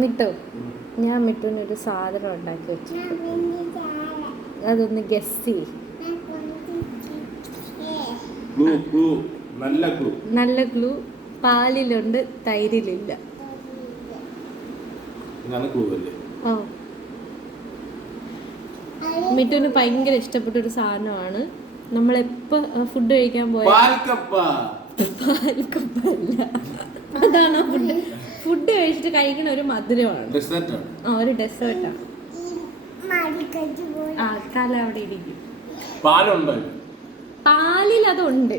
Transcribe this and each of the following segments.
മിട്ടു, ഞാൻ മിട്ടുവിനൊരു സാധനം ഉണ്ടാക്കി വെച്ചു. അതൊന്ന് ഗസ് ചെയ്യ്. നല്ല ക്ലൂ. പാലിലുണ്ട്, തൈരിലില്ല. ഓ, മിട്ടുവിന് ഭയങ്കര ഇഷ്ടപ്പെട്ട ഒരു സാധനമാണ്. നമ്മളെപ്പോ ഫുഡ് കഴിക്കാൻ പോയ പാൽക്കപ്പല്ല, അതാണ് ഫുഡ് കഴിച്ചിട്ട് കഴിക്കുന്ന ഒരു മധുരമാണ്. ഒരു ഡെസേർട്ടാണ്. ആ, തല അവിടെ ഇരിക്കും. പാലിൽ അതുണ്ട്.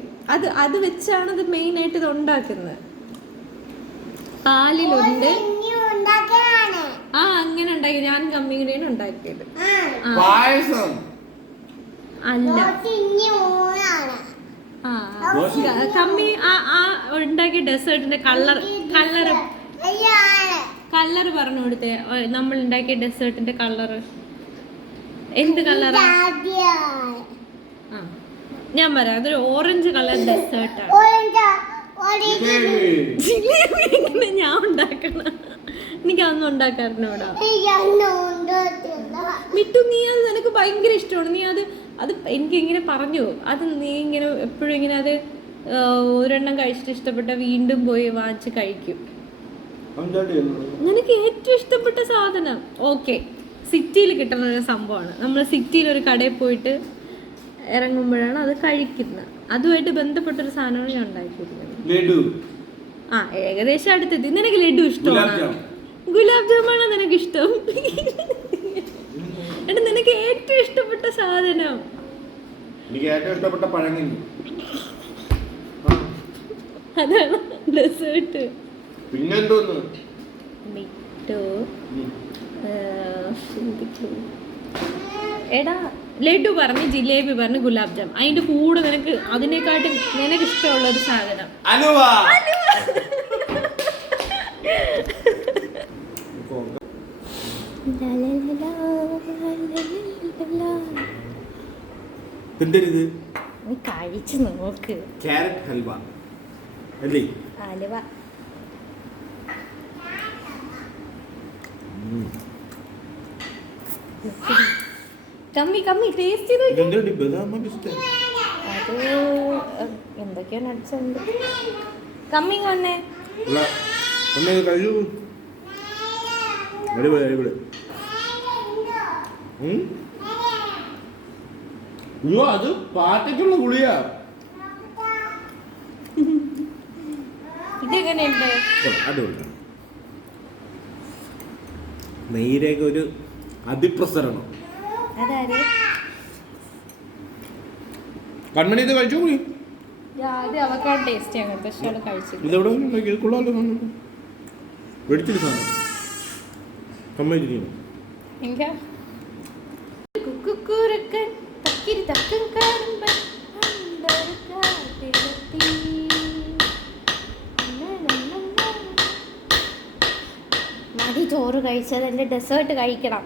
അത് വെച്ചാണ് ഇത് മെയിൻ ആയിട്ട് ഇത് ഉണ്ടാക്കുന്നത്. പാലിലുണ്ട്. ആ, അങ്ങനെ ഉണ്ടാക്കി. ഞാൻ കമ്മിയുടെയാണ് ഉണ്ടാക്കിയത്. അല്ല, കമ്മി ഉണ്ടാക്കിയ ഡെസേർട്ടിന്റെ കളർ പറഞ്ഞു കൊടുത്തേ. നമ്മൾ ഉണ്ടാക്കിയ ഡെസേർട്ടിന്റെ കളർ എന്ത് കളറാ? ഞാൻ പറയാം, അതൊരു ഓറഞ്ച് കളർ ഡെസേർട്ടാണ്. ജിലേബി ഞാൻ ഉണ്ടാക്കണം. എനിക്കതൊന്നും ഉണ്ടാക്കാറിനോടാ. മിട്ടു, നീ അത് നിനക്ക് ഭയങ്കര ഇഷ്ടമാണ്. നീ അത് എനിക്കിങ്ങനെ പറഞ്ഞു. അത് നീ ഇങ്ങനെ എപ്പോഴും ഇങ്ങനെ അത് ഒരെണ്ണം കഴിച്ചിട്ട് ഇഷ്ടപ്പെട്ട വീണ്ടും പോയി വാങ്ങിച്ച് കഴിക്കും. നിനക്ക് ഏറ്റവും ഇഷ്ടപ്പെട്ട സാധനം ഓക്കെ സിറ്റിയിൽ കിട്ടുന്ന ഒരു സംഭവമാണ്. നമ്മൾ സിറ്റിയിൽ ഒരു കടയിൽ പോയിട്ട് ഇറങ്ങുമ്പോഴാണ് അത് കഴിക്കുന്നത്. അതുമായിട്ട് ബന്ധപ്പെട്ടൊരു സാധനമാണ് ഞാൻ ഉണ്ടാക്കിയിരുന്നത്. ആ, ഏകദേശം അടുത്തെത്തി. നിനക്ക് ലഡു ഇഷ്ടമാണ്? ഗുലാബ് ജാമാണ് നിനക്ക് ഇഷ്ടം. എടാ, നിനക്ക് ഏറ്റവും ഇഷ്ടപ്പെട്ട സാധനം? എനിക്ക് ഏറ്റവും ഇഷ്ടപ്പെട്ട പഴങ്കഞ്ഞി. അതാണ് ഡെസേർട്ട്. പിന്നെന്തോന്ന്? മിട്ടു, എടാ ലഡു പറഞ്ഞു, ജിലേബി പറഞ്ഞു, ഗുലാബ് ജാം. അതിന്റെ കൂടെ നിനക്ക് അതിനെക്കാട്ടും നിനക്ക് ഇഷ്ടമുള്ള ഒരു സാധനം നീ കഴിച്ചു നോക്ക്. ക്യാരറ്റ് ഹൽവ അല്ലേ? ഹൽവ. കമ്മി ടേസ്റ്റ് ചെയ്ത് അത് എന്തൊക്കെയാ നട്സുണ്ട്. കമ്മി വന്നേ. അത് പാറ്റയ്ക്കുള്ള ഗുളിയാ. ഇതെങ്ങനെയുണ്ട്? നെയ്യിലേക്ക് ഒരു അതിപ്രസരണം. അതായത് കൺമണി ഇത് കഴിച്ചു പോയി. അവക്കാട് ടേസ്റ്റ് അങ്ങനത്തെ കഴിച്ചില്ല. ഇതെവിടെ ഉണ്ടാക്കിയത്? കൊള്ളാമല്ലോ. വെടിച്ചിട്ട് സാധനം കമ്മയിരിക്കണം. എനിക്ക് മതി ചോറ് കഴിച്ചത്. എൻ്റെ ഡെസേർട്ട് കഴിക്കണം.